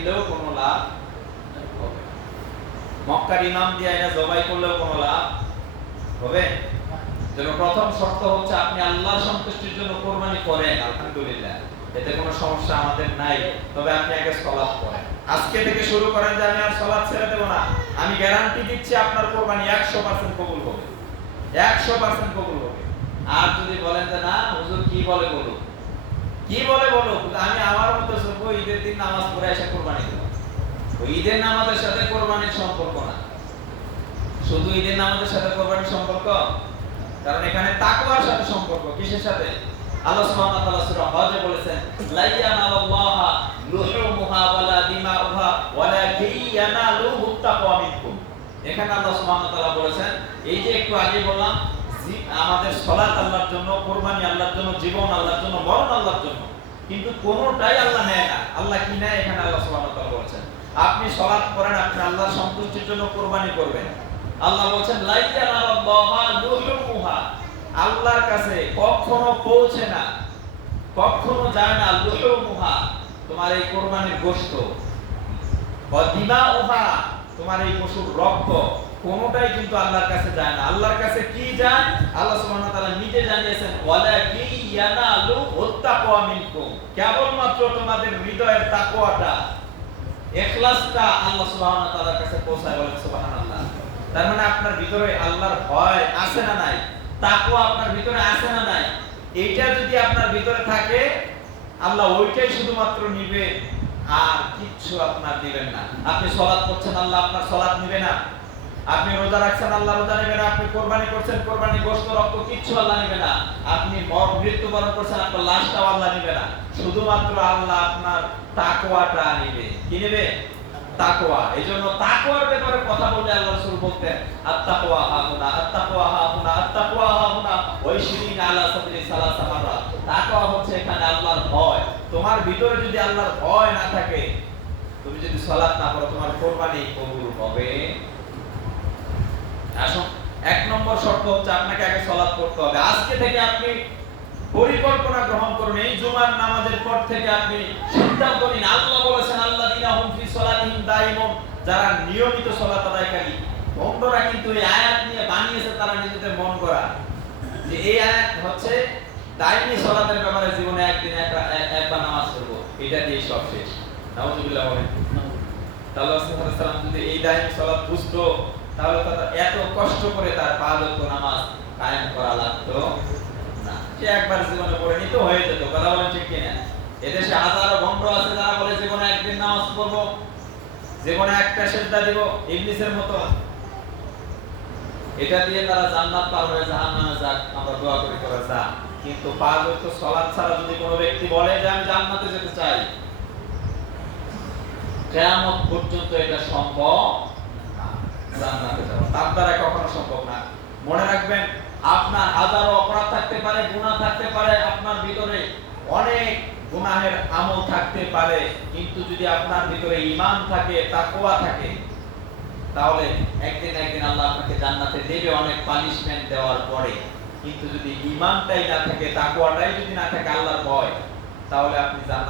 দিলেও কোনো লাভ হবে না। মক্কার ইমাম দিয়ে এটা জবাই করলেও কোনো লাভ হবে। যেন প্রথম শর্ত হচ্ছে আপনি আল্লাহর সন্তুষ্টির জন্য কোরবানি করেন, আলহামদুলিল্লাহ, এতে কোনো সমস্যা আমাদের নাই। তবে আপনি আগে সালাত করেন। আজকে থেকে শুরু করেন যে আমি আর সালাত ছেড়ে দেব না। আমি গ্যারান্টি দিচ্ছি আপনার কোরবানি 100% কবুল হবে, 100% কবুল হবে। আর যদি বলেন যে না হুজুর কি বলে বলুন, কি বলে বলুন, আমি আমার মতো শুনবো, ঈদের দিন নামাজ পড়ে এসে কোরবানি দেব। ওই ঈদের নামাজের সাথে কোরবানির সম্পর্ক না, শুধু ঈদের নামাজের সাথে কোরবানির সম্পর্ক, কারণ এখানে তাকওয়ার সাথে সম্পর্ক। কিসের সাথে? আল্লাহ সুবহানাহু ওয়া তাআলা সূরা হজে বলেছেন লা ইয়ানালুল্লাহা লুহুমুহা ওয়ালা দিমাউহা ওয়ালাকিন ইয়ানালুহু তাকওয়া মিনকুম। এখানে আল্লাহ সুবহানাহু ওয়া তাআলা বলেছেন, এই যে একটু আগে বললাম আমাদের সালাত আল্লাহর জন্য, কুরবানি আল্লাহর জন্য, জীবন আল্লাহর জন্য, মরণ আল্লাহর জন্য, কিন্তু কোনটাই আল্লাহ নেয় না। আল্লাহ কি নেয়? এখানে আল্লাহ সুবহানাহু ওয়া তাআলা বলেছেন আপনি সালাত করেন, আপনি আল্লাহর সন্তুষ্টির জন্য কুরবানি করবেন। আল্লাহ বলেন লা ইয়ানালুল্লাহা লুহুমুহা, আল্লাহর কাছে কখনো পৌঁছে না, কখনো যায় না লুহুমুহা, তোমার এই কুরবানির গোশত, ওয়া দিমাউহা, তোমার এই পশুর রক্ত, কোনটাই কিন্তু আল্লাহর কাছে যায় না। আল্লাহর কাছে কি যায়? আল্লাহ সুবহানাহু ওয়া তাআলা নিজে জানিয়েছেন ওয়ালাকি ইয়ানালু তাকওয়া মিনকুম, কেবলমাত্র তোমাদের হৃদয়ের তাকওয়াটা, ইখলাসটা আল্লাহ সুবহানাহু ওয়া তাআলার কাছে পৌঁছায়। বলেন সুবহানাল্লাহ। তার মানে আপনার ভিতরে আল্লাহর ভয় আছে না নাই? তাকওয়া আপনার ভিতরে আছে না নাই? এইটা যদি আপনার ভিতরে থাকে, আল্লাহ ওইটাই শুধুমাত্র নিবে, আর কিচ্ছু আপনার দিবেন না। আপনি সালাত করছেন, আল্লাহ আপনার সালাত নিবে না। আপনি রোজা রাখছেন, আল্লাহ রোজা নেবে না। আপনি কোরবানি করছেন, কোরবানি গোশত রক্ত কিচ্ছু আল্লাহ নেবে না। আপনি মৃত্যুবরণ করছেন, আপনার লাশটাও আল্লাহ নেবে না। শুধুমাত্র আল্লাহ আপনার তাকওয়াটা নেবে। কি নেবে? তাকওয়া। এইজন্য তাকওয়ার ব্যাপারে কথা বলতে আল্লাহ রাসূল বলতেন আত-তাকওয়া হাহুনা, আত-তাকওয়া হাহুনা, আত-তাকওয়া হাহুনা ওয়া ইশরিনা আলা সাবিলি সালাসা মাররাত। তাকওয়া হচ্ছে এখানে আল্লাহর ভয়। তোমার ভিতরে যদি আল্লাহর ভয় না থাকে, তুমি যদি সালাত না পড়ো, তোমার কুরবানি কবুল হবে। আসুন, এক নম্বর শর্ত হচ্ছে আপনাকে আগে সালাত পড়তে হবে। আজকে থেকে আপনি পরিকল্পনা গ্রহণ করুন, এই জুমার নামাজের পর থেকে আপনি সিদ্ধান্ত নিন। আল্লাহ বলেছেন আল্লাযীনা হুম ফি সালাতিহিম দাঈমুন, যারা নিয়মিত সালাত আদায়কারী। বন্ধুরা কিন্তু এই আয়াত নিয়ে বানিয়েছে তারা নিজেদের মন করা, যে এই আয়াত হচ্ছে দাইমি সালাতের ব্যাপারে জীবনে একদিন একবার নামাজ পড়ব, এটা দিয়ে সব শেষ। নাউযুবিল্লাহ বলেন। তাহলে রাসূল সাল্লাল্লাহু আলাইহি ওয়াসাল্লাম যদি এই দাইমি সালাত বুঝতো, তাহলে তারা এত কষ্ট করে তার ৫ ওয়াক্ত নামাজ কায়েম করা লাগতো না। সে একবার জীবনে পড়ে নিত, হয়ে যেত। কথা বলেন ঠিক কিনা? এদেশে হাজারো ভণ্ড আছে যারা বলে জীবনে একদিন নামাজ পড়ব, জীবনে একটা সিজদা দিব, ইবলিসের মতো। এটা দিয়ে তারা জান্নাত পার হয়ে জাহান্নামে যাক, আমরা দোয়া করি তারা যাক। কিন্তু ৫ ওয়াক্ত সালাত ছাড়া যদি কোনো ব্যক্তি বলে যে আমি জান্নাতে যেতে চাই, কিয়ামত পর্যন্ত এটা সম্ভব না। জান্নাতে যাওয়া তার দ্বারা কখনো সম্ভব না। মনে রাখবেন, আপনার হাজারো অপরাধ থাকতে পারে, গুনাহ থাকতে পারে, আপনার ভিতরে অনেক গুনাহের আমল থাকতে পারে, কিন্তু যদি আপনার ভিতরে ঈমান থাকে, তাকওয়া থাকে, তাহলে একদিন একদিন আল্লাহ আপনাকে জান্নাতে দেবে, অনেক পানিশমেন্ট দেওয়ার পরে। কিন্তু যদি ঈমানটাই না থাকে, তাকওয়াটাই যদি না থাকে, আল্লাহর ভয়, তাহলে আপনি জান্নাত